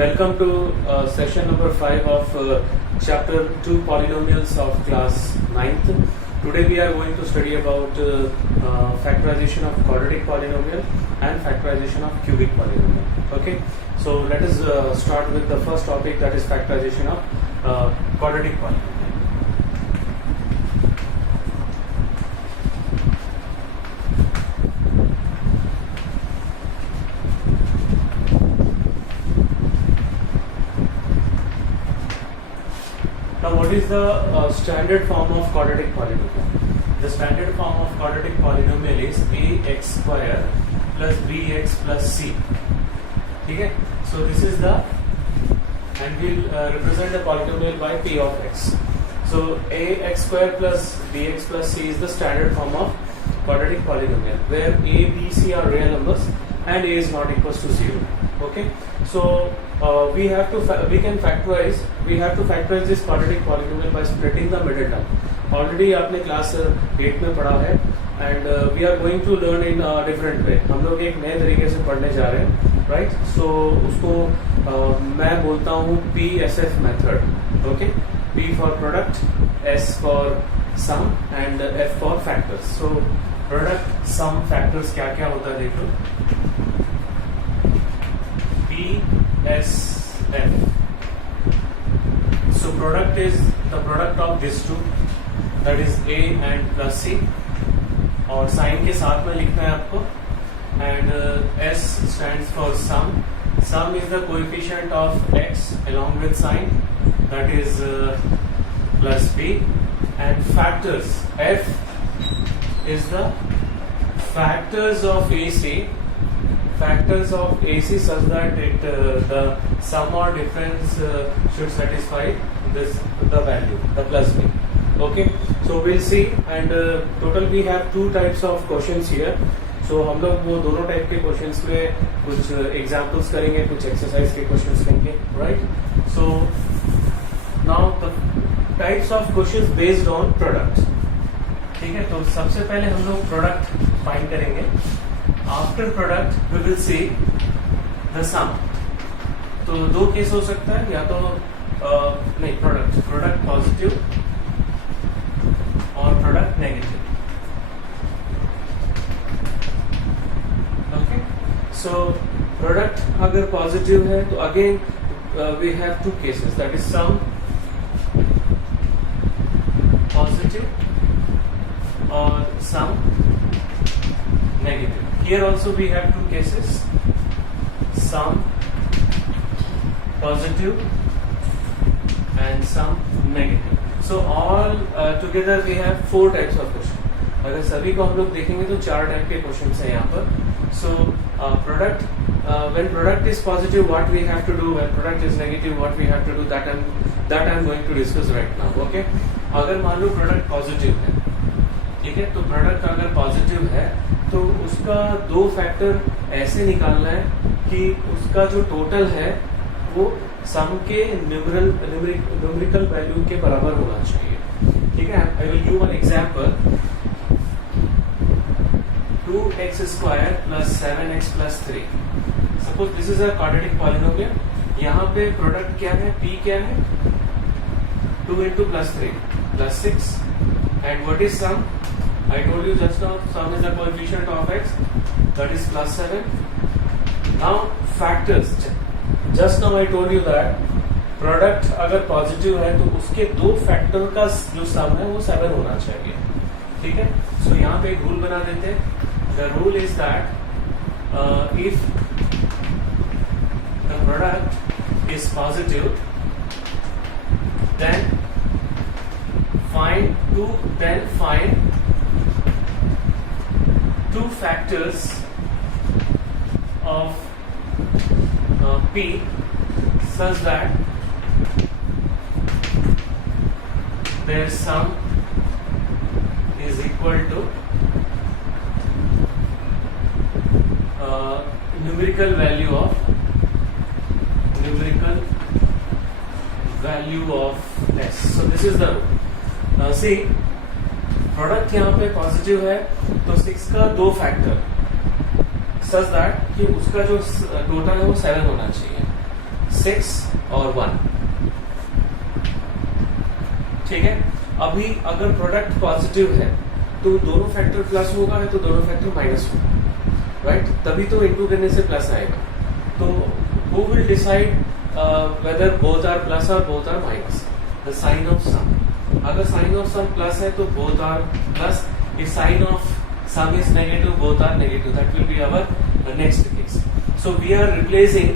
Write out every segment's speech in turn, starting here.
Welcome to session number 5 of chapter 2 polynomials of class 9th. Today we are going to study about factorization of quadratic polynomial and factorization of cubic polynomial. Okay, so let us start with the first topic, that is factorization of quadratic polynomial. Now, what is the standard form of quadratic polynomial? The standard form of quadratic polynomial is ax square plus bx plus c. Okay? So this is the, and we'll represent the polynomial by p of x. So ax square plus bx plus c is the standard form of quadratic polynomial, where a, b, c are real numbers and a is not equals to 0. Okay? So we have to factorize this quadratic polynomial by splitting the middle term. Already आपने class 8 में पढ़ा है, and we are going to learn in a different way. हम लोग एक नए तरीके से पढ़ने जा रहे हैं, right? So उसको मैं बोलता हूँ PSF method. Okay? P for product, S for sum and F for factors. So product, sum, factors क्या क्या होता है देख लो. PSF. So product is the product of these two, that is A and plus C, और sign के साथ में लिखना है आपको. And S stands for sum. Sum is the coefficient of x along with sign, that is plus B. And factors, F is the factors of AC. Factors of AC such that the sum or difference should satisfy the value, the plus b. Okay, so we'll see, and total we have two types of questions here. So हम लोग वो दोनों type के questions में कुछ examples करेंगे, कुछ exercise के क्वेश्चंस लेंगे, right? So now the types of questions based on product. ठीक है, तो सबसे पहले हम लोग प्रोडक्ट फाइंड करेंगे. After product we will see the sum. तो दो केस हो सकता है, या तो नहीं, प्रोडक्ट पॉजिटिव और product negative. Okay, so product अगर पॉजिटिव है तो again we have two cases, that is some positive और some negative. Here also we have two cases, sum positive and sum negative. So all together we have four types of question. अगर सभी को हम लोग देखेंगे तो चार type के क्वेश्चंस हैं यहाँ पर. So product, when product is positive, what we have to do? When product is negative, what we have to do? That I'm going to discuss right now. Okay? अगर मान लो product positive है, ठीक है, तो product अगर positive है तो उसका दो फैक्टर ऐसे निकालना है कि उसका जो टोटल है वो सम के न्यूमेरिकल वैल्यू के बराबर होना चाहिए. ठीक है, आई will give one example. 2x square plus 7x plus 3. Suppose this is a quadratic polynomial. यहाँ पे प्रोडक्ट क्या है, p क्या है, 2 into plus 3 plus 6. And what is sum? I told you just now, sum is the coefficient of x, that is plus 7. Now factors, just now I told you that product अगर positive है तो उसके दो factor का जो सम है वो 7 होना चाहिए. ठीक है, सो यहाँ पे एक रूल बना देते हैं. The rule is that if the product is positive, then find two factors of p such that their sum is equal to numerical value of s. So this is the rule. See, product यहाँ पे positive है तो 6 का दो factor such that कि उसका जो total है वो 7 होना चाहिए. 6 और 1। ठीक है, अभी अगर प्रोडक्ट पॉजिटिव है तो दोनों फैक्टर प्लस होगा, है तो दोनों फैक्टर माइनस होगा, राइट? तभी तो इंटू करने से प्लस आएगा। तो who will decide whether both are plus और both are minus? The sign of sum. अगर साइन ऑफ सम प्लस है तो both are plus, if sign of sum is negative both are negative, that will be our next case. So we are replacing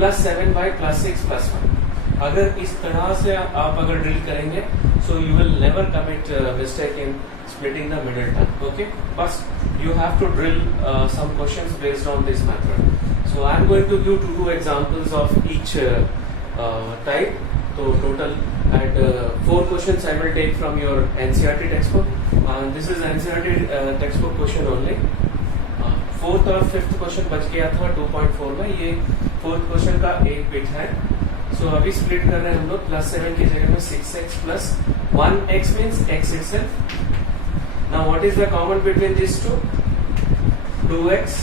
+7 by +6 +1। अगर इस तरह से आप अगर drill करेंगे so you will never commit mistake in splitting the middle term. Okay, but you have to drill some questions based on this method. So I am going to give two examples of each type. So total and 4 questions I will take from your NCERT textbook. This is NCERT textbook question only. 4th और 5th question बच गया था 2.4 में, ये 4th question का एक bit है। सो अभी स्प्लिट कर रहे हैं हम लोग, +7 की जगह में 6x plus 1x means x itself. Now what is the common between these two? 2x.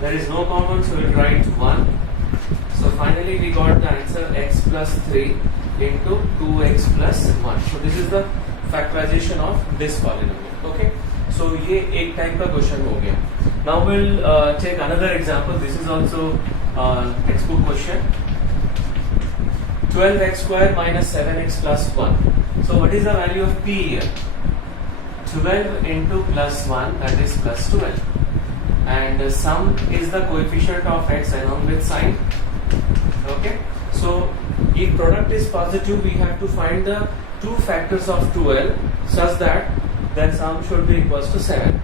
There is no common, so we'll write 1. So finally we got the answer x plus 3 into 2x plus 1. So this is the factorization of this polynomial. Okay. So ये एक type का question हो गया. Now we'll take another example. This is also textbook question. 12x square minus 7x plus 1. So what is the value of p here? 12 into +1, that is +12. And sum is the coefficient of x along with sign. Okay. So if product is positive, we have to find the two factors of 12 such that then sum should be equals to 7.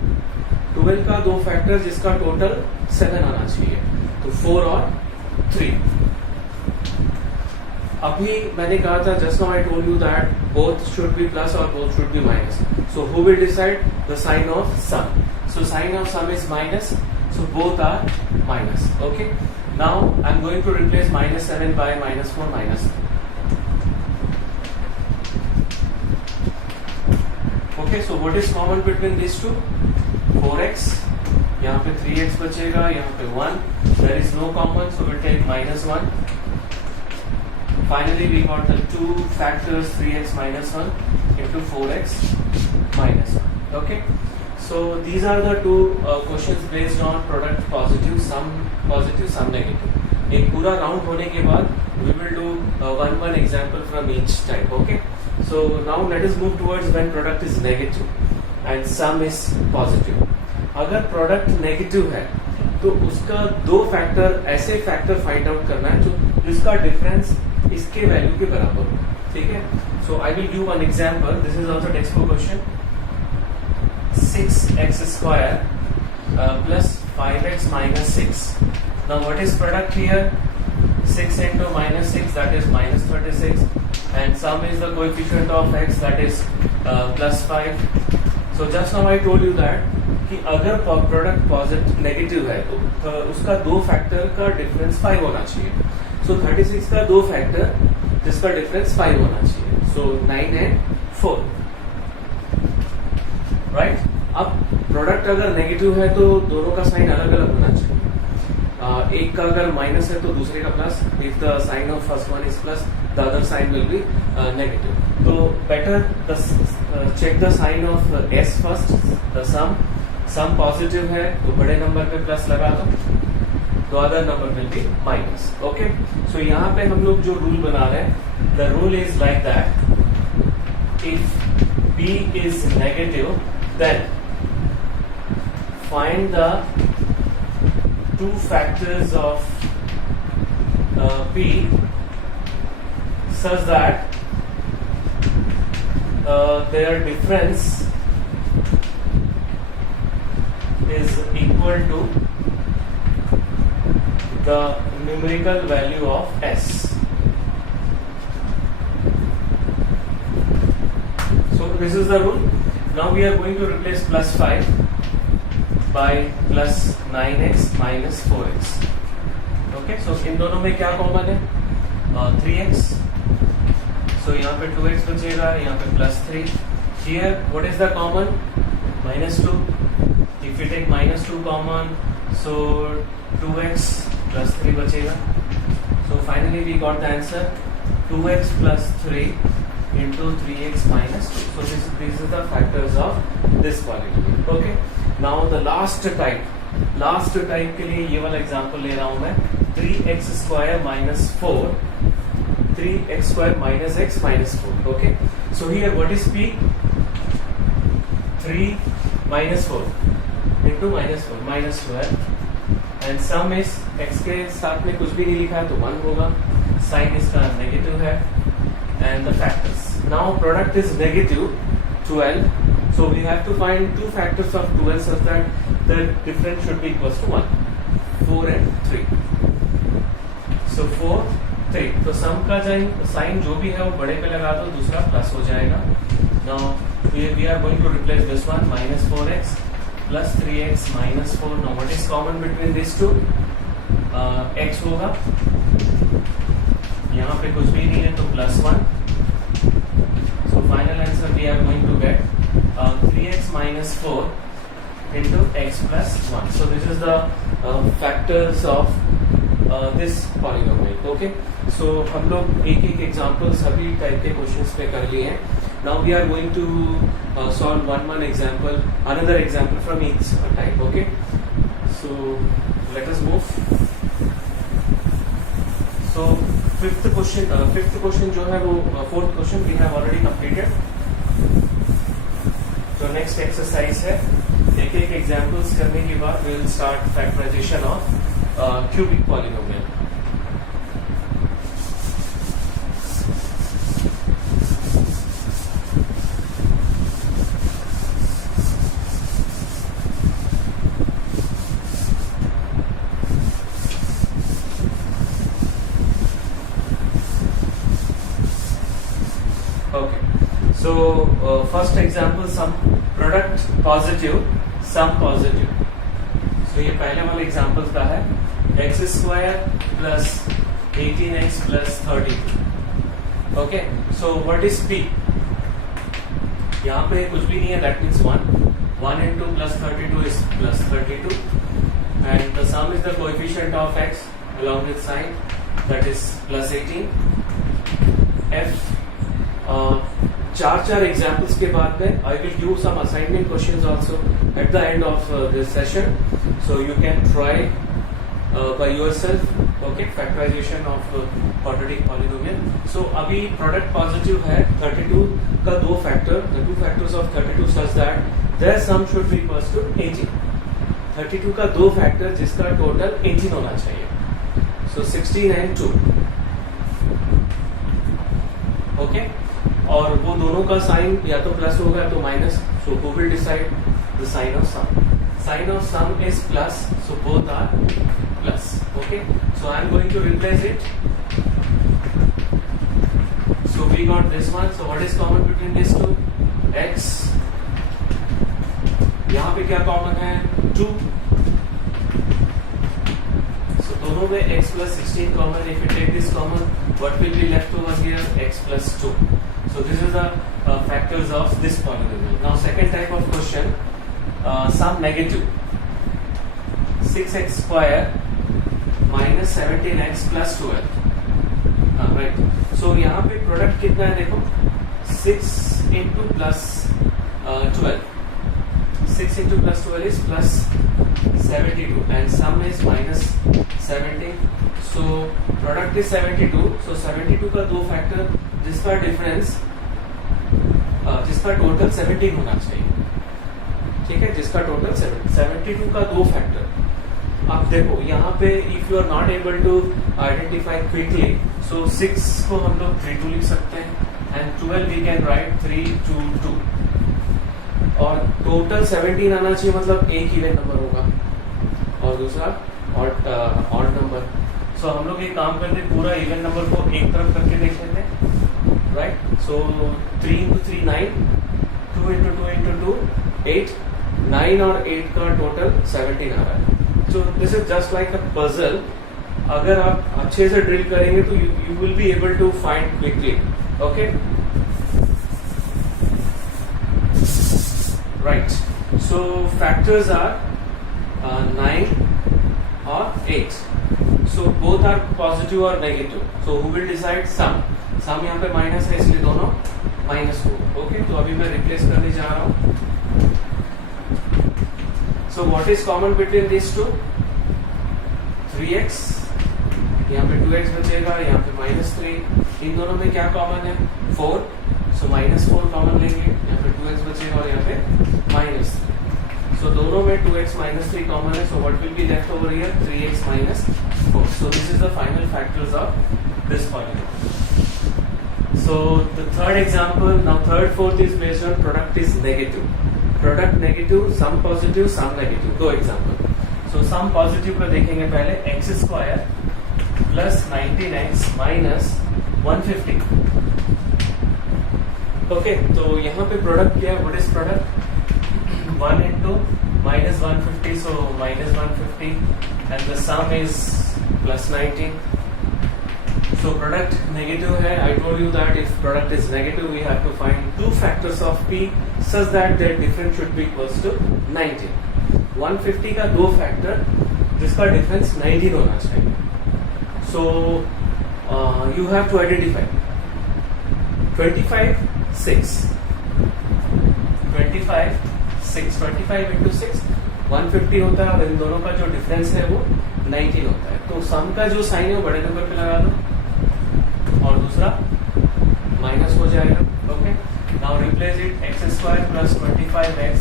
12 का दो factor जिसका total 7 आना चाहिए, तो 4 और 3। अभी मैंने कहा था just now I told you that both should be plus और both should be minus. So who will decide? The sign of sum. So sign of sum is minus, so both are minus. Okay, now I am going to replace -7 by -4 -3. Okay, so what is common between this two? 4x, यहाँ पे 3x बचेगा, यहाँ पे 1. There is no common, so will take -1. Finally, we got the two factors 3x minus 1 into 4x minus 1. Okay, so these are the two questions based on product positive, some negative. एक पूरा round होने के बाद we will do one example from each type. Okay, so now let us move towards when product is negative and sum is positive. अगर product negative है तो उसका दो फैक्टर, ऐसे फैक्टर फाइंड आउट करना है जो जिसका डिफरेंस इसके वैल्यू के बराबर हो। ठीक है, so I will give one example. This is also text book question. 6x square plus 5x minus 6. Now what is product here? 6 into -6, that is -36, and sum is the coefficient of x, that is +5. So just now I told you that कि अगर product positive negative है तो उसका दो factor का difference 5 होना चाहिए. सो 36 का दो फैक्टर जिसका डिफरेंस 5 होना चाहिए. सो 9 and 4, राइट? अब प्रोडक्ट अगर नेगेटिव है तो दोनों का साइन अलग अलग होना चाहिए. एक का अगर माइनस है तो दूसरे का plus. If the sign of first one is plus, the other sign will be negative. तो better check the sign of as first. The sum positive है तो बड़े नंबर पे प्लस लगा दो, तो other number will be minus. Okay, so यहाँ पे हम लोग जो रूल बना रहे हैं, the rule is like that if p is negative, then find the two factors of p such that their difference is equal to the numerical value of s. So this is the rule. Now we are going to replace +5 by +9x minus 4x. Okay, so इन दोनों में क्या common है? 3x. So यहाँ पे 2x बचेगा, यहाँ पे +3. Here what is the common? -2. If we take -2 common, so 2x plus 3 बचेगा. So finally we got the answer 2x plus 3 into 3x minus 2. So these are the factors of this polynomial. Okay. Now the last type के लिए ये वाला example ले रहा हूं मैं 3x square minus 4, 3x square minus x minus 4. Okay. So here what is p? 3 minus 4 into minus 4 minus 12. And some is x के साथ में कुछ भी नहीं लिखा है तो 1 होगा, साइन इसका नेगेटिव है and the factors. Now product is negative 12, so we have to find two factors of 12 such that the difference should be equal to 1. 4 and 3. So 4 3, तो सम का साइन जो भी है वो बड़े पे लगा दो, दूसरा प्लस हो जाएगा. Now we are going to replace this one minus 4x plus 3x minus 4. Now what is common between these two? X होगा, यहाँ पे कुछ भी नहीं है तो +1. So final answer we are going to get 3x minus 4 into x plus 1. So this is the factors of this polynomial. Okay. So हम लोग एक एग्जाम्पल सभी टाइप के क्वेश्चंस पे कर लिए हैं. Now we are going to solve one example, another example from each type. Okay, so let us move. So fifth question जो है वो fourth question we have already completed. So next exercise है, एक examples करने के बाद we will start factorization of cubic polynomial. So first example, sum product positive, sum positive. So ये पहले वाले एग्जाम्पल का है x square plus 18x plus 32. Okay, so what is p? यहाँ पे कुछ भी नहीं है, that means 1 into plus 32 is plus 32 and the sum is the coefficient of x along with sign, that is plus 18. f चार examples के बाद में I will give some assignment questions also at the end of this session, so you can try by yourself. Okay, factorization of quadratic polynomial. So अभी product positive है 32 का दो factor, the two factors of 32 such that their sum should be equals to 18. 32 का दो factor जिसका total 18 होना चाहिए. सो 16 and 2. Okay, और वो दोनों का साइन या तो प्लस होगा या तो minus. So who will decide the sign of sum? Sign of sum is plus, so both are plus. Okay, so I am going to replace it. So we got this one. So what is common between this two? x. यहाँ पे क्या common है? 2. सो दोनों में x plus 16 common. If you take this common, what will be left over here? x plus 2. So this is the factors of this polynomial. Now second type of question, sum negative. 6x square minus 17x plus 12. Right. So यहाँ पे product कितना है देखो, 6 into plus 12. 6 into plus 12 is plus 72 and sum is minus 17. So product is 72. So 72 का दो factor जिसका difference जिसका total 17 होना चाहिए. ठीक है, जिसका टोटल 72 का दो फैक्टर. अब देखो यहाँ पे if you are not able to identify quickly, so 6 को हम लोग 3 2 लिख सकते हैं एंड 12 वी कैन राइट 3 2 2. और टोटल 17 आना चाहिए, मतलब एक इवन नंबर होगा और दूसरा ऑड नंबर. सो हम लोग एक काम करते हैं, पूरा इवन नंबर को एक तरफ करके देख लेते हैं. राइट, सो 3 into 3 9, 2 into 2 into 2 8, 9 और 8 का टोटल 17 आ रहा है. So this is just like a puzzle. अगर आप अच्छे से ड्रिल करेंगे तो you will be able to find quickly. Okay, right. So factors are 9 और 8. So both are positive or negative. So who will decide? Sum. Sum यहाँ पे minus है इसलिए दोनों माइनस हो. ओके, तो अभी मैं रिप्लेस करने जा रहा हूँ. So what is common between these two? 3x. यहाँ पे 2x बचेगा, यहाँ पे -3. इन दोनों में क्या कॉमन है? 4. So -4 कॉमन लेंगे, यहाँ पे 2x बचेगा और यहाँ पे -3. So दोनों में 2x -3 कॉमन है. So what will be left over here? 3x -4. So this is the final factors of this polynomial. So the third example, now third, fourth is based on product is negative. Product negative, sum positive, sum negative. दो example. So sum positive का देखेंगे पहले. x² plus 19x minus 150. Okay, तो यहाँ पे product क्या है? What is product? 1 into minus 150, so minus 150, and the sum is plus 19. So product negative है. I told you that if product is negative, we have to find two factors of p such that their difference should be equals to 19. 150 का दो factor जिसका difference 19 होना चाहिए. So you have to identify 25 6 into 6 150 होता है और इन दोनों का जो डिफरेंस है वो 19 होता है. तो सम का जो साइन है वो बड़े नंबर पे लगा दो और दूसरा माइनस हो जाएगा. Okay, now replace it. x² plus 25x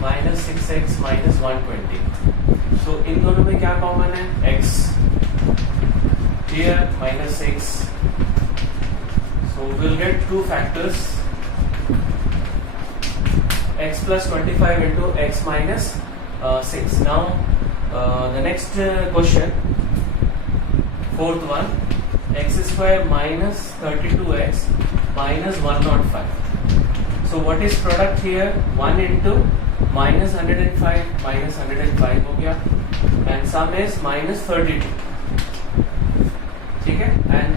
minus 6x minus 120. So इन दोनों में क्या कॉमन है? x here minus 6. So we'll get two factors, x plus 25 into x minus 6. Now the next question, fourth one, x² minus 32x minus 105. So what is product here? 1 into minus 105 minus 105 हो गया, and sum is minus 32. ठीक है, and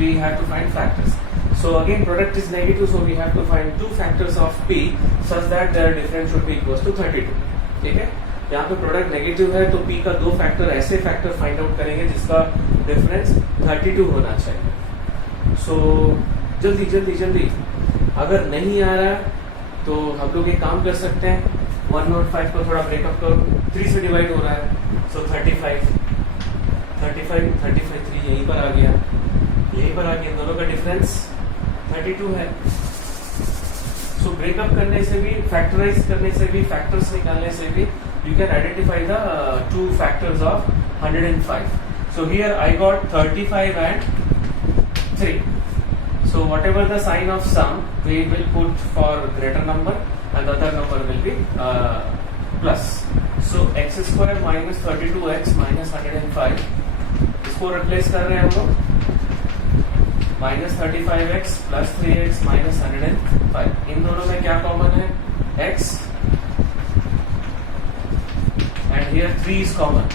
we have to find factors. So again product is negative, so we have to find two factors of p such that their difference should be equals to 32. ठीक है, यहाँ पे product negative है तो p का दो factor, ऐसे factor find out करेंगे जिसका डिफरेंस 32 होना चाहिए. सो जल्दी जल्दी जल्दी. अगर नहीं आ रहा है तो हम लोग एक काम कर सकते हैं, 105 को थोड़ा ब्रेकअप करो. 3 से डिवाइड हो रहा है, सो 35 3 यहीं पर आ गया, यहीं पर आ गया. दोनों का डिफरेंस 32 है. सो ब्रेकअप करने से भी, फैक्टराइज करने से भी, फैक्टर्स निकालने से भी you can identify the two factors of 105. So here I got 35 and 3. So whatever the sign of sum, we will put for greater number and the other number will be plus. So x² minus 32x minus 105, इसको replace कर रहे हैं हम लोग. minus 35x plus 3x minus 105. इन दोनों में क्या common है? x, and here 3 is common.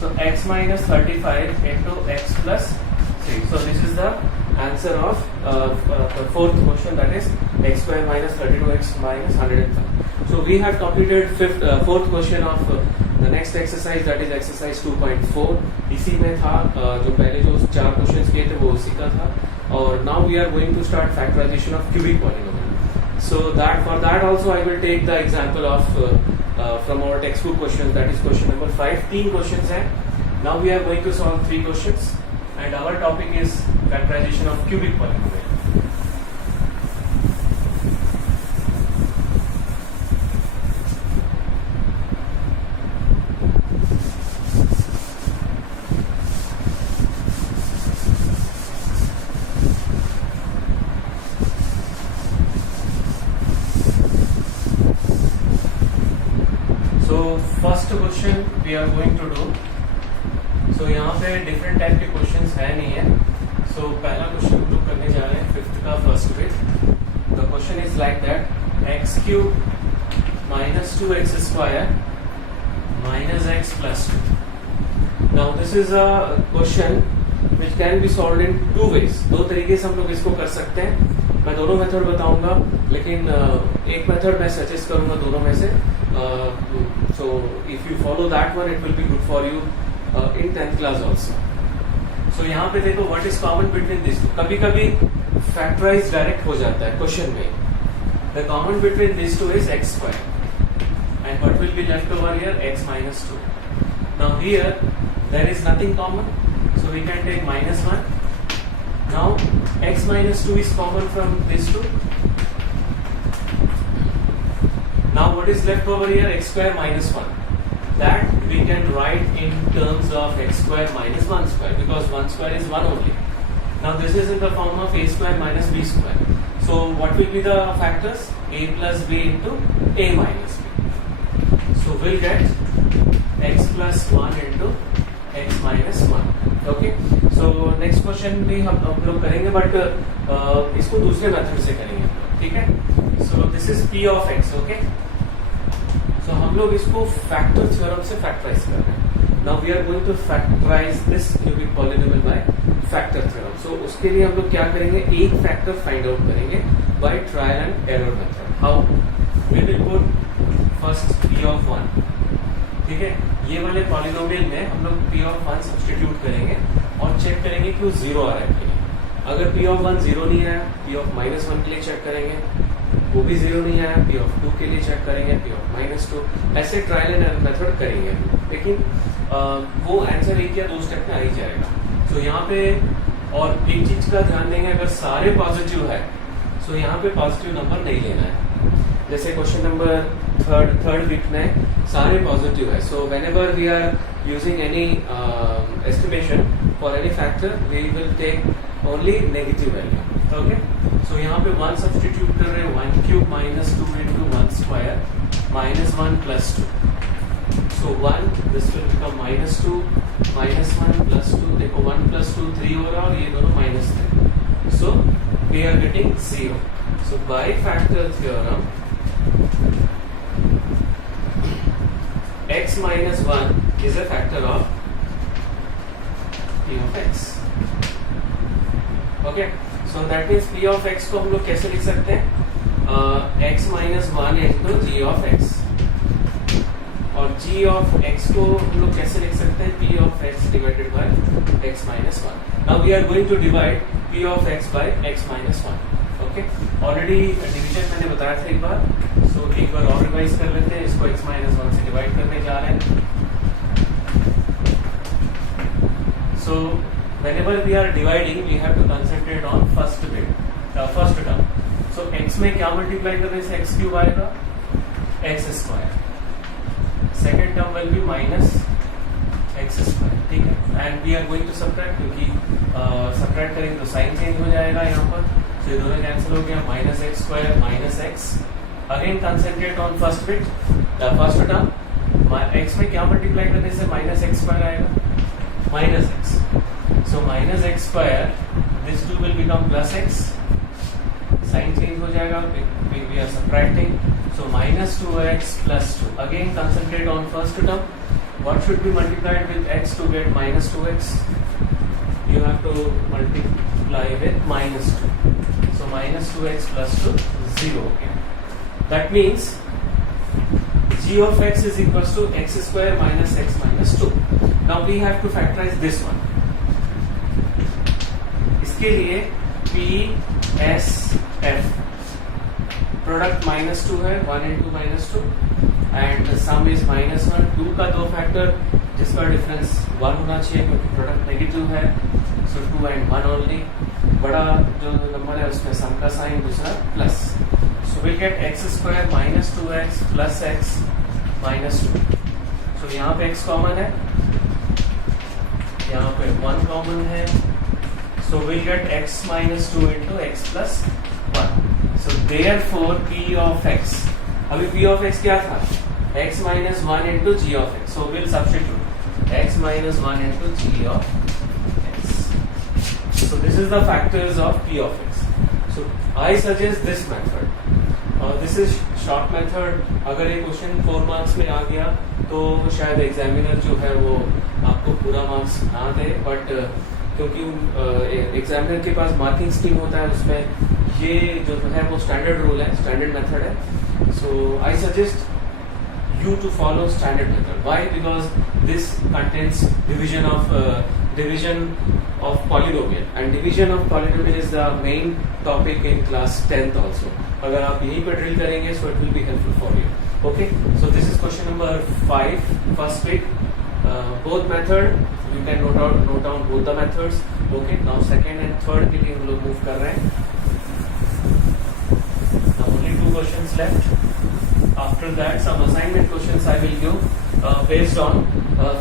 So x minus 35 into x plus 3. So this is the answer of the fourth question, that is x² minus 32x minus 105. So we have completed fourth question of the next exercise, that is exercise 2.4. इसी में था जो पहले जो 4 questions किए थे वो उसी का था. और now we are going to start factorization of cubic polynomial. So that for that also I will take the example of from our textbook questions, that is question number 5. 3 questions हैं. Now we are going to solve 3 questions and our topic is factorization of cubic polynomial. First question we are going to do. So यहाँ पे different type के questions है नहीं है. सो पहला question हम लोग करने जा रहे हैं 5th का first bit. The question is like that x³ minus 2x² minus x plus 2. Now this is a question which can be solved in 2 ways. 2 तरीके से हम लोग इसको कर सकते हैं. मैं दोनों मेथड बताऊंगा, लेकिन एक मेथड मैं सजेस्ट करूंगा दोनों में से. So if you follow that one, it will be good for you in 10th class also. So यहाँ पे देखो what is common between these two. कभी कभी factorize direct हो जाता है क्वेश्चन में. The common between these two is x square. And what will be left over here? X minus 2. Now here there is nothing common, so we can take minus 1. Now x minus 2 is common from these two. Now what is left over here? X square minus 1. That we can write in terms of x square minus 1 square, because 1 square is 1 only. Now this is in the form of a square minus b square. So what will be the factors? A plus b into a minus b. So we'll get x plus 1 into x minus 1. Okay. So next question भी हम लोग करेंगे, but इसको दूसरे method से करेंगे. ठीक है. So this is p of x. Okay. So हम लोग इसको फैक्टर थ्योरम से फैक्टराइज कर रहे हैं. Now we are going to factorize this cubic polynomial by factor theorem. So उसके लिए हम लोग क्या करेंगे? एक फैक्टर फाइंड आउट करेंगे by trial and error method. How? We will put first p of 1. ठीक है. ये वाले पॉलिनोमियल में हम लोग p of 1 सब्स्टिट्यूट करेंगे और चेक करेंगे कि वो जीरो आ रहा है कि नहीं. अगर p of 1 जीरो नहीं आया, p of minus 1 के लिए चेक करेंगे, वो भी जीरो नहीं आया, p of 2 के लिए चेक करेंगे, p of minus 2. ऐसे ट्रायल एंड एरर मेथड करेंगे. लेकिन वो आंसर एक या दो स्टेप में आ ही जाएगा. तो यहाँ पे और एक चीज का ध्यान देंगे, अगर सारे पॉजिटिव है तो यहाँ पे पॉजिटिव नंबर नहीं लेना है. जैसे क्वेश्चन नंबर थर्ड वीक में सारे पॉजिटिव है. So whenever we are using any estimation for any factor, we will take only negative value. Okay. So यहाँ पे 1 सब्स्टिट्यूट कर रहे हैं. 1 cube minus 2 into 1 square minus 1 plus 2. So 1, this will become minus 2, minus 1 plus 2. देखो 1 plus 2 3 हो रहा है और ये दोनों minus 3. So we are getting 0. So by factor theorem, x minus 1 is a factor of p of x. Okay. So that means p of x को हम लोग कैसे लिख सकते हैं? x minus 1 into g of x. और g of x को हम लोग कैसे लिख सकते हैं? p of x divided by x minus 1. Now we are going to divide p of x by x minus 1. Okay. Already division मैंने बताया था एक बार. So एक बार और रिवाइज कर लेते हैं. इसको x minus 1 से डिवाइड करने जा रहे हैं. So whenever we are dividing, we have to concentrate on first bit, first term. So x में क्या मल्टीप्लाई करने से x क्यूब आएगा? x square. Second term will be minus x square. ठीक है. And we are going to subtract, क्योंकि subtract करेंगे तो साइन चेंज हो जाएगा यहाँ पर. तो ये दोनों कैंसिल हो गया. Minus x square minus x. Again concentrate on first bit, first term. X में क्या मल्टीप्लाई करने से माइनस एक्स स्क्वायर आएगा? Minus x. So minus x square, this two will become plus x. Sign change हो जाएगा. We are subtracting. So minus 2x plus 2. Again concentrate on first term. What should be multiplied with x to get minus 2x? You have to multiply with minus 2. So minus 2x plus 2 0. Okay. That means g of x is equals to x square minus x minus 2. Now we have to factorize this one. इसके लिए p s f product minus 2 है. 1 into minus 2 and some is minus 1. 2 का दो factor जिसका difference 1 होना चाहिए, क्योंकि product negative है. सो 2 and 1 ओनली. बड़ा जो नंबर है उसमें सम का साइन, दूसरा plus. So will get x square minus 2x plus x minus 2. सो यहाँ पे x कॉमन है, यहाँ पे 1 कॉमन है. So will get x minus 2 into x plus 1. So therefore p of x, अभी p of x क्या था? x minus 1 into g of x. So we'll substitute x minus 1 into g of x. So this is the factors of p of x. So I suggest this method. This is short method. अगर ये question 4 marks में आ गया तो शायद examiner जो है वो आपको पूरा मार्क्स ना दे, बट क्योंकि एग्जामिनर के पास मार्किंग स्कीम होता है, उसमें ये जो है वो स्टैंडर्ड रूल है, स्टैंडर्ड मेथड है. So I suggest you to follow standard method. Why? Because this contains division of polynomial, and division of polynomial is the main topic in class 10th also. अगर आप यहीं पर drill करेंगे so it will be helpful for you. Okay, so this is question number 5, first bit. Both method you can note down both the methods. Okay, now second and third के लिए हम लोग move कर रहे हैं. Now only 2 questions left. After that some assignment questions I will give based on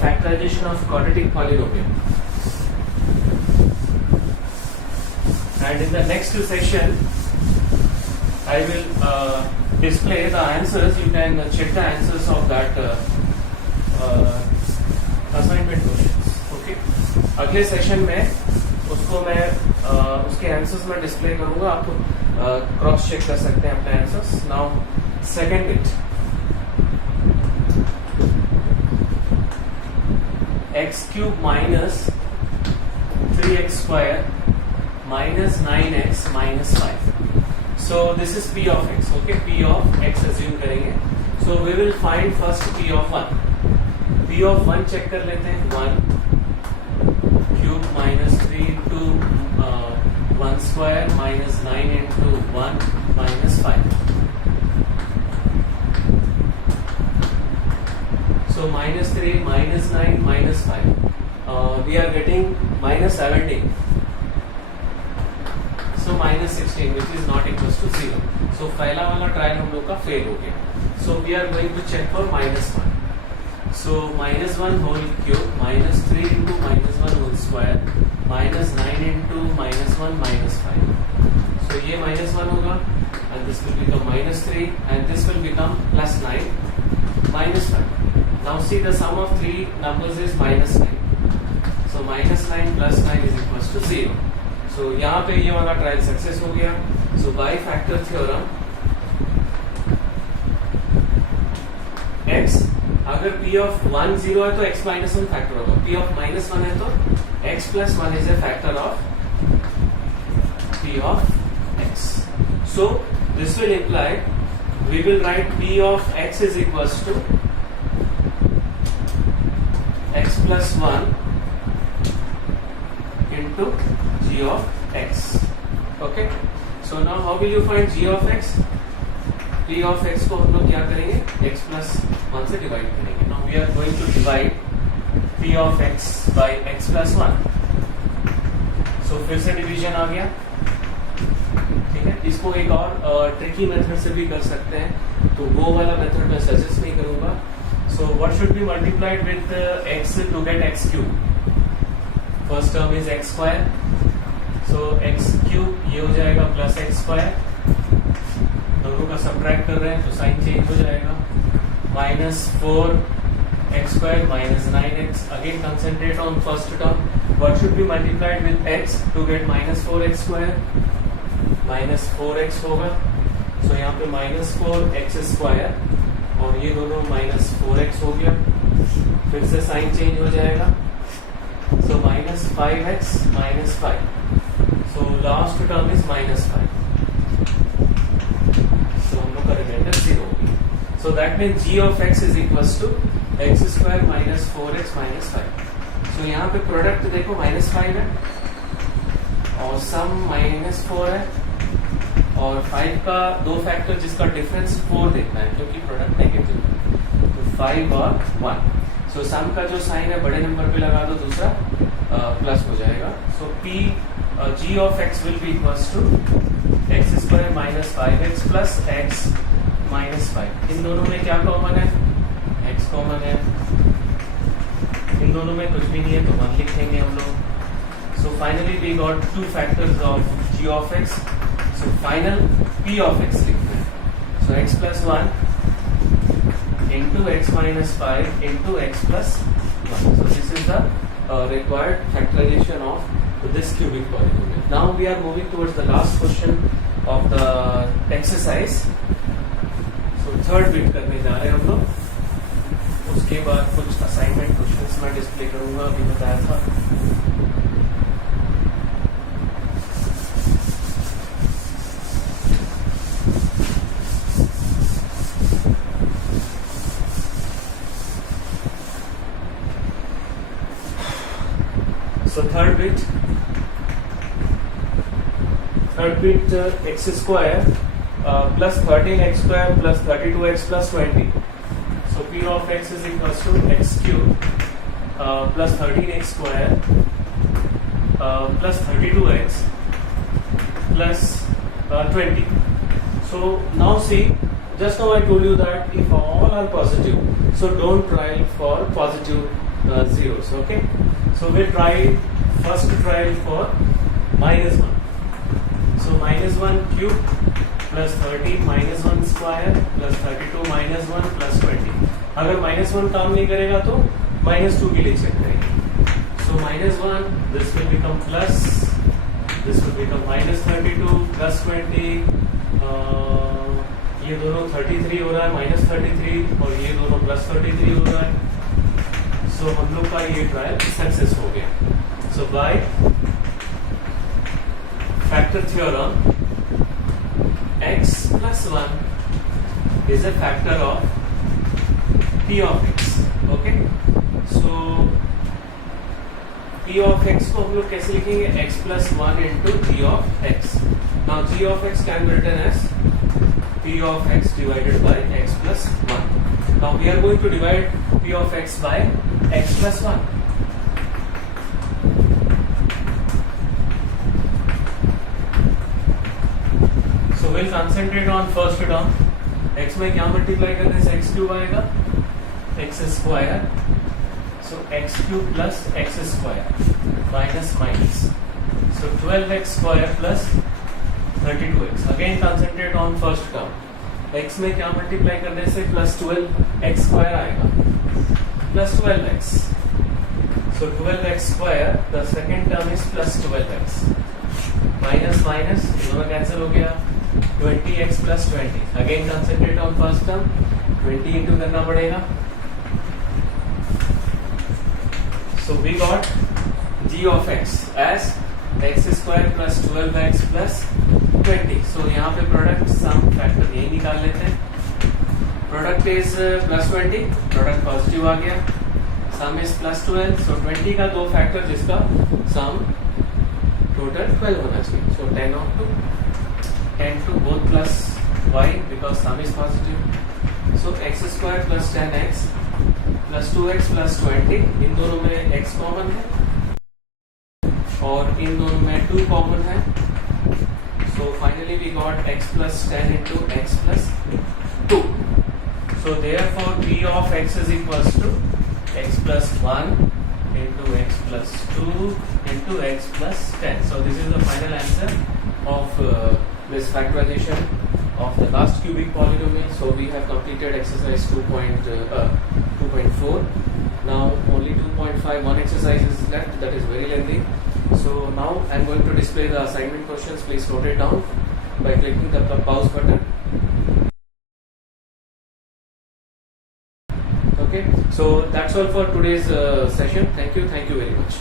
factorization of quadratic polynomial. And in the next session I will display the answers. You can check the answers of that assignment questions. Okay, अगले session में उसको मैं उसके answers में display करूंगा. आप cross check कर सकते हैं अपने answers. Now second bit, x cube minus 3x square minus 9x minus 5. So this is p of x. Okay, p of x assume करेंगे. So we will find first p of 1. p of 1 check कर लेते हैं. 1 cube minus 3 into 1 square minus 9 into 1 minus 5. So minus 3 minus 9 minus 5. We are getting minus 17. So minus 16 which is not equals to 0. So पहला वाला trial हम लोग का fail हो गया. So we are going to check for minus 1. So minus 1 whole cube minus 3 into minus 1 whole square minus 9 into minus 1 minus 5. So ये minus 1 होगा and this will become minus 3 and this will become plus 9 minus 5. Now see the sum of 3 numbers is minus 9. So minus 9 plus 9 is equals to 0. So यहाँ पे ये वाला trial success हो गया. So by factor theorem x अगर p of 1 0 है तो x minus 1 factor होगा. p of minus 1 है तो x plus 1 is a factor of p of x. So this will imply we will write p of x is equals to x plus 1 into g of x. Okay, so now how will you find g of x? p of x को हम लोग क्या करेंगे? x plus 1 से divide करेंगे. Now we are going to divide p of x by x plus 1. So फिर से division आ गया. ठीक है, इसको एक और ट्रिकी मेथड से भी कर सकते हैं, तो वो वाला मेथड मैं सजेस्ट नहीं करूंगा. So what should be multiplied with x to get x cube? First term is x square. So x cube ये हो जाएगा प्लस x square. दोनों का सब्ट्रैक्ट कर रहे हैं तो साइन चेंज हो जाएगा. Minus 4 x square minus 9x. Again concentrate on first term. What should be multiplied with x to get minus 4x square? Minus 4x होगा. So यहाँ पे minus 4x square और ये दोनों minus 4x हो गया. फिर से साइन चेंज हो जाएगा. So minus 5x minus 5. So last term is minus 5. So हम लोग का रिमाइंडर 0 होगी. So that means g of x is equals to x square minus 4x minus 5. So यहाँ पे प्रोडक्ट देखो minus 5 है और सम minus 4 है और 5 का 2 फैक्टर जिसका डिफरेंस 4 देखना है क्योंकि प्रोडक्ट नेगेटिव है. तो 5 और 1. सो सम का जो साइन है बड़े नंबर पे लगा दो, दूसरा प्लस हो जाएगा. सो p g of x will be equals to x square minus 5x plus x minus 5. इन दोनों में क्या कॉमन है? x कॉमन है. इन दोनों में कुछ भी नहीं है तो 1 लिख देंगे हम लोग. So finally we got 2 factors of g of x. So final p of x लिखना है. सो x plus 1 into x minus 5 into x plus 1. So this is the required factorization of this cubic polynomial. Now we are moving towards the last question of the exercise. So third bit करने जा रहे हैं हम लोग. उसके बाद कुछ assignment questions मैं डिस्प्ले करूंगा, अभी बताया था. So third bit x square plus 13x square plus 32x plus 20. So P of x is equals to x cube plus 13x square plus 32x plus 20. So now see, just now I told you that if all are positive, so don't try for positive zeros. Okay, so we'll try first trial for -1. So -1 cube plus 13 -1 square plus 32 -1 plus 20. अगर -1 काम नहीं करेगा तो -2 के लिए check करेंगे. So -1, this will become plus, this will become -32 plus 20. ये दोनों 33 हो रहा है, -33, और ये दोनों +33 हो रहा है. So हम लोग का ये ट्रायल सक्सेस हो गया. So by factor theorem, x plus 1 is a factor of p of x. Okay, so p of x को हम लोग कैसे लिखेंगे? x plus 1 into g of x. Now g of x can be written as p of x divided by x plus 1. Now we are going to divide p of x by x plus 1. So we'll concentrate on first term. x में क्या multiply करने से x cube आएगा? x square. So x cube plus x square minus minus. So 12x square plus 32x. Again concentrate on first term. x में क्या multiply करने से plus 12x square आएगा? Plus 12x. So 12x square, the second term is plus 12x. Minus minus दोनों cancel हो गया. 20x plus 20. Again concentrate on first term. 20 into करना पड़ेगा. So we got g of x as x square plus 12x plus 20. So यहाँ पे product some factor यही निकाल लेते हैं. Product is plus 20, product positive आ गया. Sum is plus 12. सो 20 का दो फैक्टर जिसका सम टोटल 12 होना चाहिए. सो 10 of 2, 10 to both plus y because sum is positive. So x square plus 10x plus 2x plus 20. इन दोनों में x कॉमन है और इन दोनों में 2 कॉमन है. So finally we got x plus 10 into x plus 2. So therefore p of x is equals to x plus 1 into x plus 2 into x plus 10. So this is the final answer of this factorization of the last cubic polynomial. So we have completed exercise 2.4. Now only 2.5, one exercise is left, that is very lengthy. So now I am going to display the assignment questions. Please note it down by clicking the pause button. Okay, so that's all for today's session. Thank you very much.